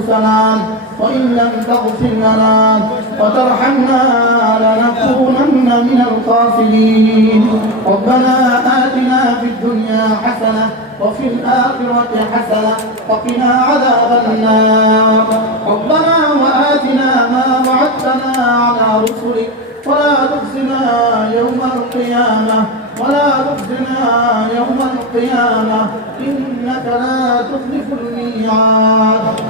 أنفسنا وإن لم تغفر لنا وترحمنا لنكونن من الخاسرين ربنا آتنا في الدنيا حسنة وفي الآخرة حسنة وقنا عذاب النار. ربنا وآتنا ما وعدتنا على رسلك. ولا تخزنا يوم القيامة ولا تخزنا يوم القيامة. إنك لا تخلف الميعاد.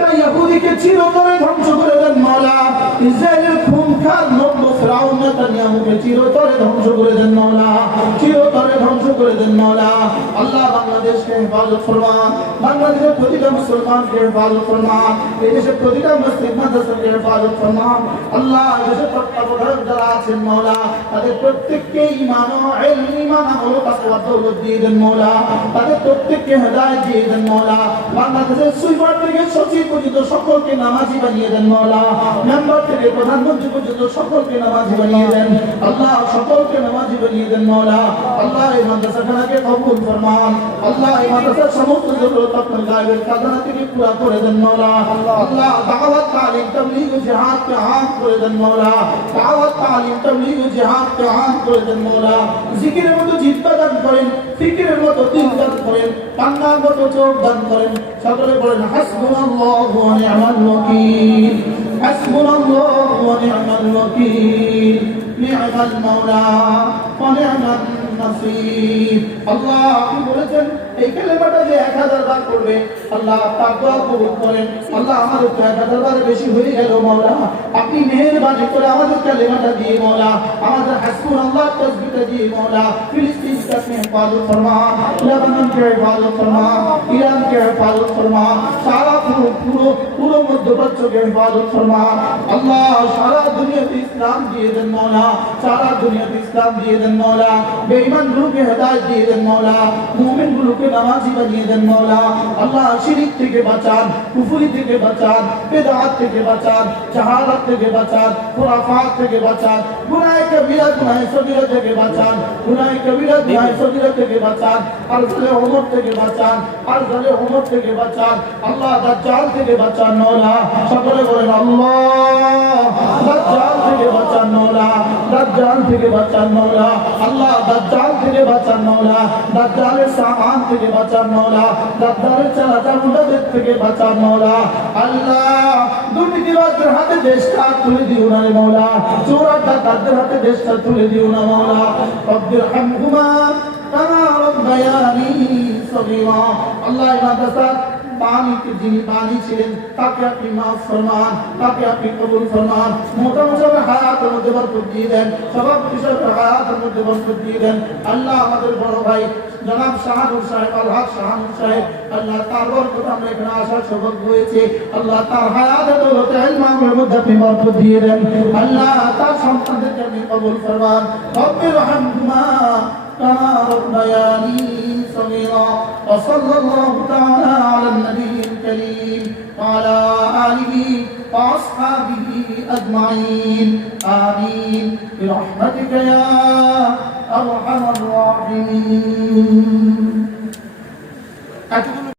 একটা ইহুদিকে চিরতরে ধ্বংস করে দেন মাওলা। ইসরায়েলের খুনখার নব্য ফেরাউন নেতানিয়াহুকে চিরতরে ধ্বংস করে দেন মাওলা। চিরতরে ধ্বংস করে দেন মাওলা। আল্লাহ বাংলাদেশকে হেফাজত ফরমান বাংলাদেশের প্রতিটা মুসলমানকে হেফাজত ফরমান এই প্রতিটা মুসলিম মাদ্রাসাকে হেফাজত ফরমান আল্লাহ দেশের যারা আছেন মাওলা তাদের প্রত্যেককে ইলম, ঈমান আমল তাকওয়া দৌলত দিয়ে দেন মাওলা তাদের প্রত্যেককে হেদায়েত দিয়ে দেন মাওলা বাংলাদেশের সুইপার থেকে সচিব পর্যন্ত সকলকে নামাজি বানিয়ে দেন মাওলা মেম্বার থেকে প্রধানমন্ত্রী পর্যন্ত সকলকে নামাজি বানিয়ে দেন। আল্লাহ সকলকে নামাজি বানিয়ে দেন মাওলা আল্লাহ এই মাদ্রাসাখানাকে কবুল ফরমান। আল্লাহ এই মাদ্রাসার সমস্ত জরুরত আপনার গায়েবের খাজানা থেকে পুরা করে দেন মাওলা আল্লাহ দাওয়াত, তালিম, তাবলীগ জিহাদ কে আম করে দেন মাওলা দাওয়াত, তালিম তাবলীগ জিহাদ কে আম করে দেন মাওলা জিকিরের মতো জিব্বা দান করেন, ফিকিরের মতো দিল দান করেন কান্নার মতো চোখ দান করেন। সকলে বলেন, হাসবুনাল্লাহু ওয়া নি'মাল ওয়াকিল। হাসবুনাল্লাহু ওয়া নি'মাল ওয়াকিল। নি'মাল মাওলা ওয়া নি'মান পুরো পুরো পুরো মধ্যপ্রাচ্যকে হেফাজত ফরমান আল্লাহ সারা দুনিয়াতে ইসলাম দিয়ে দেন, মাওলা। সারা দুনিয়াতে ইসলাম দিয়ে দেন, মাওলা। বেঈমান গুলোকে হেদায়েত দিয়ে দেন মাওলা, মুমিন গুলোকে নামাজি বানিয়ে দেন মাওলা। আল্লাহ শিরিক থেকে বাঁচান, কুফরি থেকে বাঁচান, বেদাত থেকে বাঁচান, জাহালাত থেকে বাঁচান, খুরাফাত থেকে বাঁচান গুনাহে কবিরা গুনাহে সগীরা থেকে বাঁচান গুনাহে কবিরা গুনাহে সগীরা থেকে বাঁচান আর জালে ওমর থেকে বাঁচান আর জালে ওমর থেকে বাঁচান, আল্লাহ দাজ্জাল থেকে বাঁচান মাওলা। সকলে বলেন, আল্লাহ দাজ্জাল থেকে বাঁচান মাওলা দাজ্জাল থেকে বাঁচান মাওলা, আল্লাহ দাজ্জাল থেকে বাঁচান মাওলা, দাজ্জালের সামান থেকে বাঁচান মাওলা, দাজ্জালের চালাচাল মুদাদের থেকে বাঁচান মাওলা। আল্লাহ দুর্নীতিবাজদের হাতে দেশটা তুলে দিও না রে মাওলা, চোরার ডাকাতদের হাতে দেশটা তুলে দিও না মাওলা। রব্বির হামহুমা কামা রব্বায়ানি সগীরা। আল্লাহ এই পানিকে যিনি পানি ছিলেন, তাকে আপনি মাফ ফরমান, তাকে আপনি কবুল ফরমান। মোটা হায়াতের মধ্যে বরকত দিয়ে দেন সভাপতি সাহেবের হায়াতের মধ্যে বরকত দিয়ে দেন। আল্লাহ আমাদের বড় ভাই, জনাব শাহানুর সাহেব আল্লাহ শাহানুর সাহেব, আল্লাহ তার বরকত আমরা এখানে আসার সৌভাগ্য হয়েছে। আল্লাহ তার হায়াতের মধ্যে আপনি বরকত দিয়ে দেন। আল্লাহ সন্তানদেরকে আপনি কবুল ফরমান রব্বির রহমা كما ربياني صغيرا وصلى الله تعالى على النبي الكريم وعلى آله وأصحابه أجمعين آمين برحمتك يا أرحم الراحمين